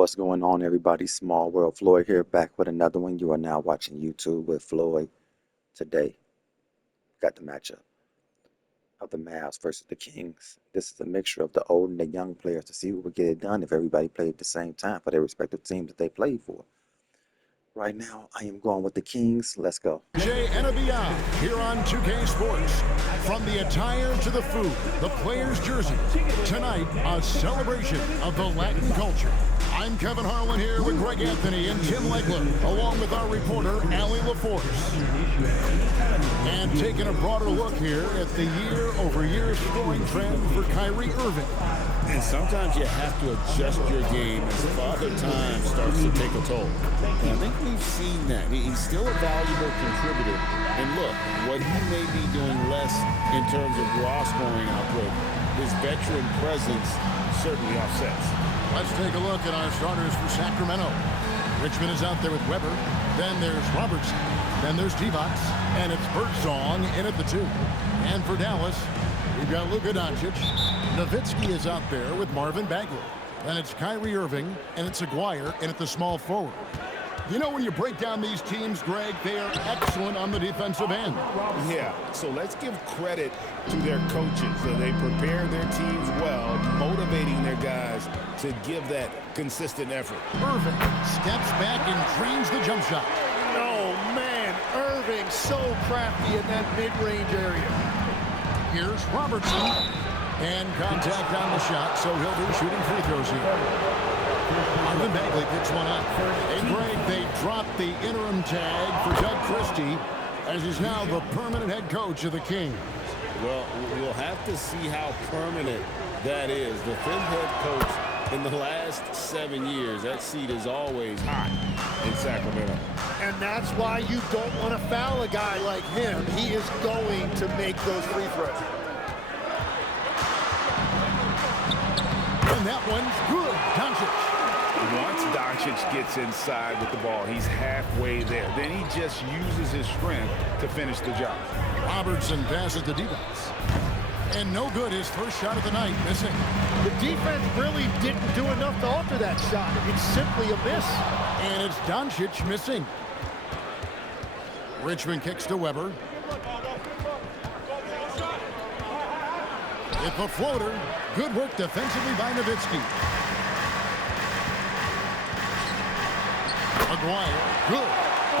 What's going on, everybody? Small World Floyd here, back with another one. You are now watching YouTube with Floyd. Today, got the matchup of the Mavs versus the Kings. This is a mixture of the old and the young players to see who would get it done if everybody played at the same time for their respective teams that they played for. Right now, I am going with the Kings. Let's go. Jay and beyond here on 2K Sports. From the attire to the food, the player's jersey. Tonight, a celebration of the Latin culture. I'm Kevin Harlan here with Greg Anthony and Tim Legler, along with our reporter, Allie LaForce. And taking a broader look here at the year-over-year scoring trend for Kyrie Irving. And sometimes you have to adjust your game as Father Time starts to take a toll. And I think we've seen that. He's still a valuable contributor. And look, what he may be doing less in terms of raw scoring output, his veteran presence certainly offsets. Let's take a look at our starters for Sacramento. Richmond is out there with Weber. Then there's Robertson. Then there's Divac. And it's Birdsong in at the 2. And for Dallas, we've got Luka Doncic. Nowitzki is out there with Marvin Bagley. Then it's Kyrie Irving, and it's Aguirre in at the small forward. You know, when you break down these teams, Greg, they are excellent on the defensive end. Yeah, so let's give credit to their coaches. So they prepare their teams well, motivating their guys to give that consistent effort. Irving steps back and drains the jump shot. Oh, man, Irving so crafty in that mid-range area. Here's Robertson. And contact on the shot, so he'll be shooting free throws here. Marvin Bagley picks one up. And Greg, they dropped the interim tag for Doug Christie, as he's now the permanent head coach of the Kings. Well, we'll have to see how permanent that is. The fifth head coach in the last 7 years, that seat is always hot in Sacramento. And that's why you don't want to foul a guy like him. He is going to make those free throws. And that one's good. Doncic. Once Doncic gets inside with the ball, he's halfway there. Then he just uses his strength to finish the job. Robertson passes to Divac. And no good, his first shot of the night, missing. The defense really didn't do enough to alter that shot. It's simply a miss. And it's Doncic missing. Richmond kicks to Weber. It's a floater. Good work defensively by Nowitzki. Aguirre, good.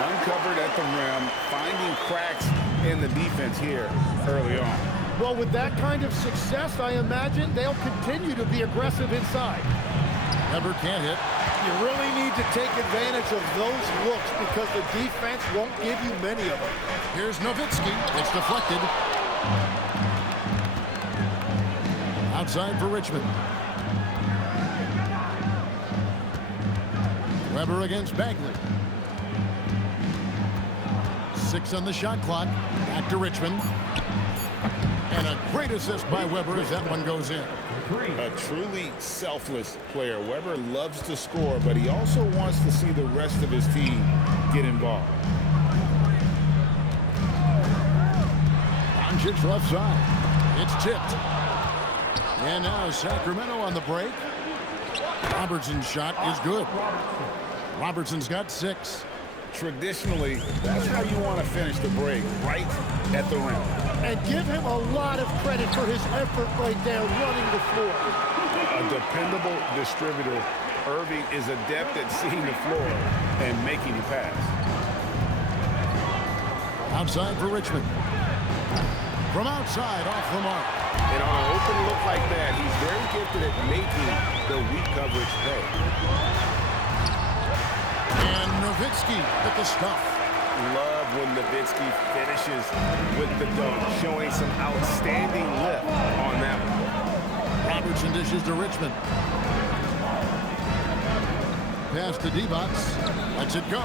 Uncovered at the rim, finding cracks in the defense here early on. Well, with that kind of success, I imagine they'll continue to be aggressive inside. Weber can't hit. You really need to take advantage of those looks because the defense won't give you many of them. Here's Nowitzki. It's deflected. Outside for Richmond. Weber against Bagley. 6 on the shot clock. Back to Richmond. And a great assist by Weber as that one goes in. A truly selfless player. Weber loves to score, but he also wants to see the rest of his team get involved. Doncic left side. It's tipped. And now Sacramento on the break. Robertson's shot is good. Robertson's got 6. Traditionally, that's how you want to finish the break, right at the rim. And give him a lot of credit for his effort right there running the floor. A dependable distributor, Irving is adept at seeing the floor and making a pass. Outside for Richmond. From outside, off the mark. And on an open look like that, he's very gifted at making the weak coverage pay. And Nowitzki with the stuff. Love when Nowitzki finishes with the dunk, showing some outstanding lift on that one. Robertson dishes to Richmond. Pass to Divac. Lets it go.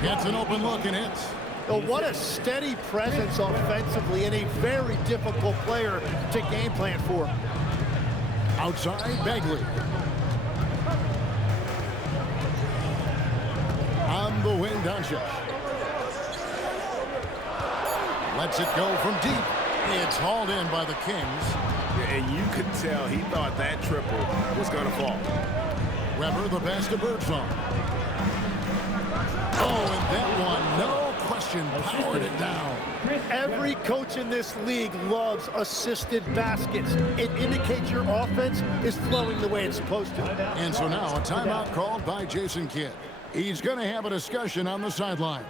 Gets an open look and hits. Oh, what a steady presence offensively and a very difficult player to game plan for. Outside, Bagley. On the wing, Doncic. Lets it go from deep. It's hauled in by the Kings. And you could tell he thought that triple was going to fall. Weber, the pass to Birdsong. Oh, and that one, no question, powered it down. Every coach in this league loves assisted baskets. It indicates your offense is flowing the way it's supposed to. And so now a timeout called by Jason Kidd. He's going to have a discussion on the sideline.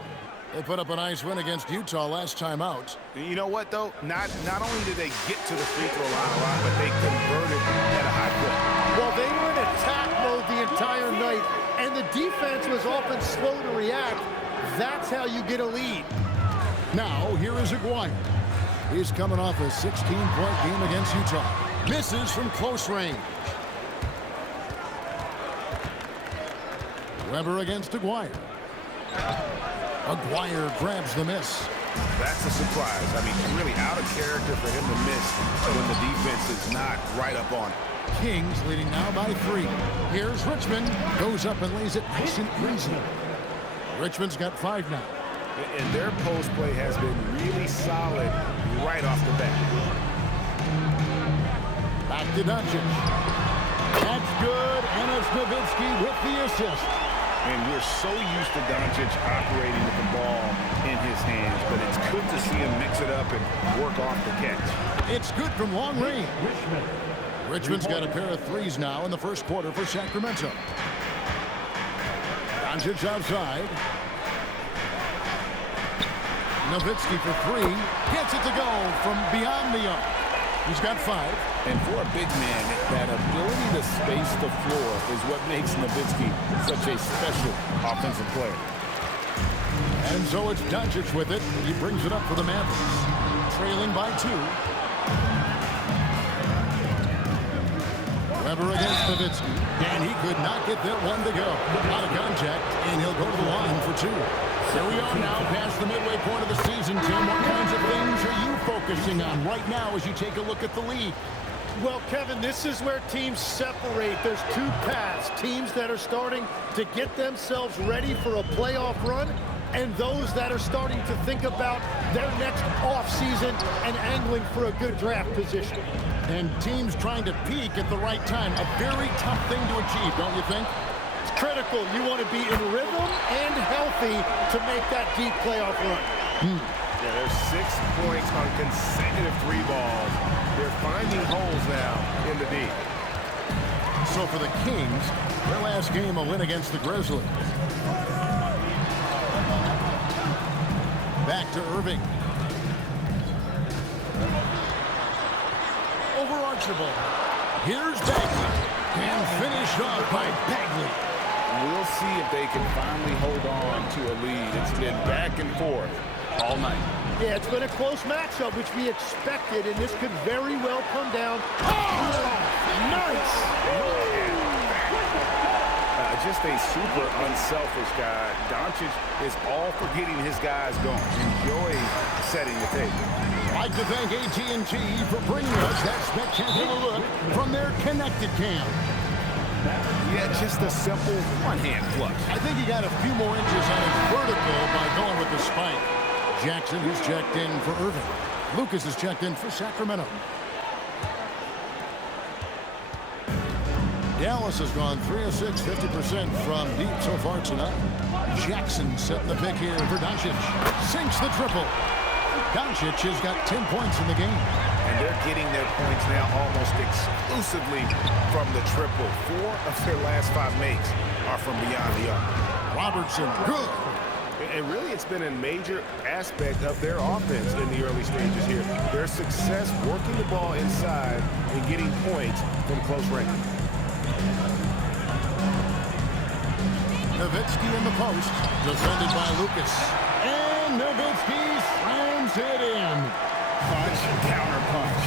They put up a nice win against Utah last time out. You know what, though? Not only did they get to the free throw line a lot, but they converted at a high clip. Well, they were in attack mode the entire night, and the defense was often slow to react. That's how you get a lead. Now, here is Aguirre. He's coming off a 16-point game against Utah. Misses from close range. Weber against Aguirre. Aguirre grabs the miss. That's a surprise. I mean, really out of character for him to miss when the defense is not right up on it. Kings leading now by 3. Here's Richmond. Goes up and lays it nice and easy. Richmond's got 5 now. And their post play has been really solid right off the bat. Back to Doncic. That's good, and it's Nowitzki with the assist. And we're so used to Doncic operating with the ball in his hands, but it's good to see him mix it up and work off the catch. It's good from long range. Richmond's got a pair of threes now in the first quarter for Sacramento. Doncic outside. Nowitzki for 3. Gets it to go from beyond the arc. He's got 5. And for a big man, that ability to space the floor is what makes Nowitzki such a special offensive player. And so it's Doncic with it. He brings it up for the Mavs. Trailing by 2. Weber against Nowitzki. And he could not get that one to go. Out of contact, and he'll go to the line for 2. Here we are now past the midway point of the season, Tim. What kinds of things are you focusing on right now as you take a look at the league? Well, Kevin, this is where teams separate. There's 2 paths. Teams that are starting to get themselves ready for a playoff run, and those that are starting to think about their next offseason and angling for a good draft position. And teams trying to peak at the right time. A very tough thing to achieve, don't you think? It's critical. You want to be in rhythm and healthy to make that deep playoff run. Yeah, there's 6 points on consecutive 3 balls. They're finding holes now in the D. So for the Kings, their last game a win against the Grizzlies. Back to Irving. Over Archibald. Here's Bagley. And finished off by Bagley. We'll see if they can finally hold on to a lead. It's been back and forth all night. Yeah, it's been a close matchup, which we expected, and this could very well come down. Oh, nice! Just a super unselfish guy. Doncic is all for getting his guys going, enjoying setting the table. I'd like to thank AT&T for bringing us that spectacular look from their connected cam. Yeah, just a simple one-hand flush. I think he got a few more inches on his vertical by going with the spike. Jackson is checked in for Irving. Lucas is checked in for Sacramento. Dallas has gone 3 of 6, 50% from deep so far tonight. Jackson setting the pick here for Doncic. Sinks the triple. Doncic has got 10 points in the game. And they're getting their points now almost exclusively from the triple. 4 of their last 5 makes are from beyond the arc. Robertson, good. And really, it's been a major aspect of their offense in the early stages here. Their success working the ball inside and getting points from close range. Nowitzki in the post, defended by Lucas. And Nowitzki slams it in. Punch, counter punch.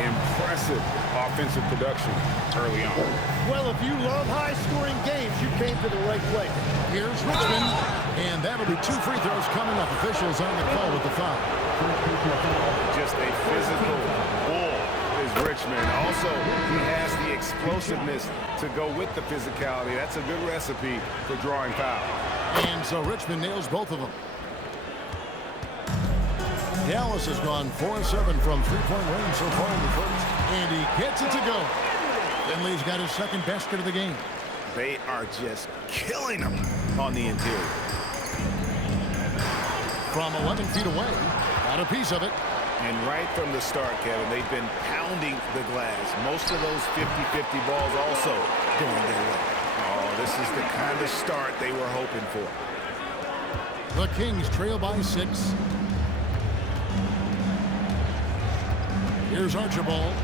Impressive offensive production early on. Well, if you love high-scoring games, you came to the right place. Here's Richmond, and that'll be 2 free throws coming up. Officials on the call with the foul. Just a physical bull is Richmond. Also, he has the explosiveness to go with the physicality. That's a good recipe for drawing foul. And so Richmond nails both of them. Dallas has gone 4 of 7 from three-point range so far in the first. And he gets it to go. Finley's got his second basket of the game. They are just killing them on the interior. From 11 feet away, got a piece of it. And right from the start, Kevin, they've been pounding the glass. Most of those 50-50 balls also going their way. Oh, this is the kind of start they were hoping for. The Kings trail by 6. Here's Archibald.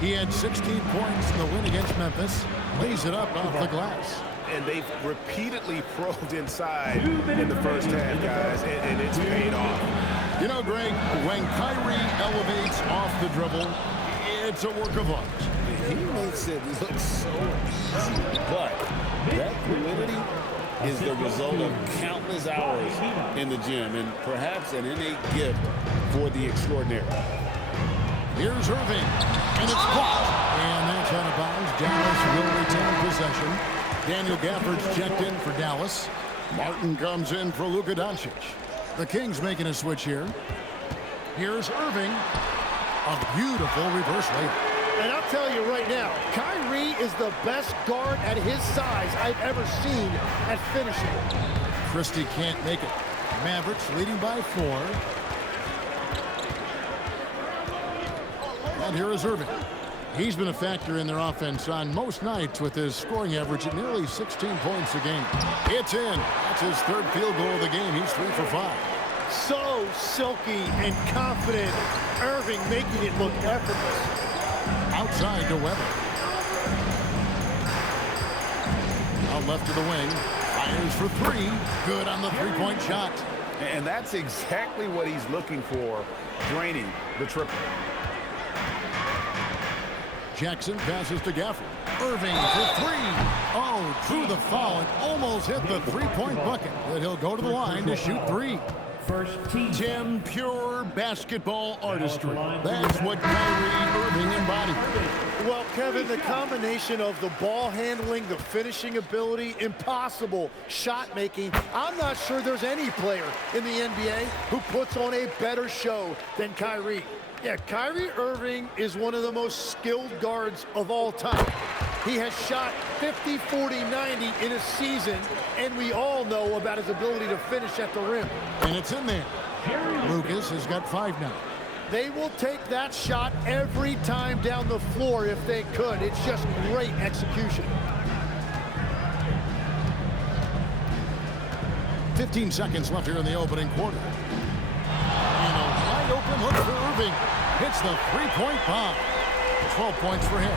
He had 16 points in the win against Memphis. Lays it up off the glass. And they've repeatedly probed inside in the first half, guys, and it's paid off. You know, Greg, when Kyrie elevates off the dribble, it's a work of art. He makes it look so easy, but that fluidity is the result of countless hours in the gym and perhaps an innate gift for the extraordinary. Here's Irving, and it's blocked. And that's out of bounds. Dallas will retain possession. Daniel Gafford's checked in for Dallas. Martin comes in for Luka Doncic. The Kings making a switch here. Here's Irving. A beautiful reverse layup. And I'll tell you right now, Kyrie is the best guard at his size I've ever seen at finishing. Christie can't make it. Mavericks leading by 4. And here is Irving. He's been a factor in their offense on most nights with his scoring average at nearly 16 points a game. It's in. That's his 3rd field goal of the game. He's 3 for 5. So silky and confident. Irving making it look effortless. Outside to Weber. Out left to the wing. Fires for 3. Good on the 3-point shot. And that's exactly what he's looking for, draining the triple. Jackson passes to Gafford. Irving for 3. Oh, drew the foul and almost hit the 3-point bucket. But he'll go to the line to shoot 3. First team. Tim, pure basketball artistry. That's what Kyrie Irving embodied. Well, Kevin, the combination of the ball handling, the finishing ability, impossible shot making. I'm not sure there's any player in the NBA who puts on a better show than Kyrie. Yeah, Kyrie Irving is one of the most skilled guards of all time. He has shot 50, 40, 90 in a season, and we all know about his ability to finish at the rim. And it's in there. Lucas has got 5 now. They will take that shot every time down the floor if they could. It's just great execution. 15 seconds left here in the opening quarter. And a wide open look for Irving. Hits the 3-point bomb. 12 points for him.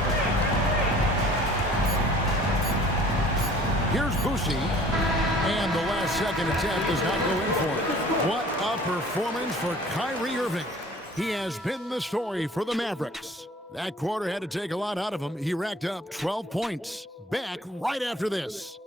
Here's Boucher. And the last second attempt does not go in for it. What a performance for Kyrie Irving. He has been the story for the Mavericks. That quarter had to take a lot out of him. He racked up 12 points. Back right after this.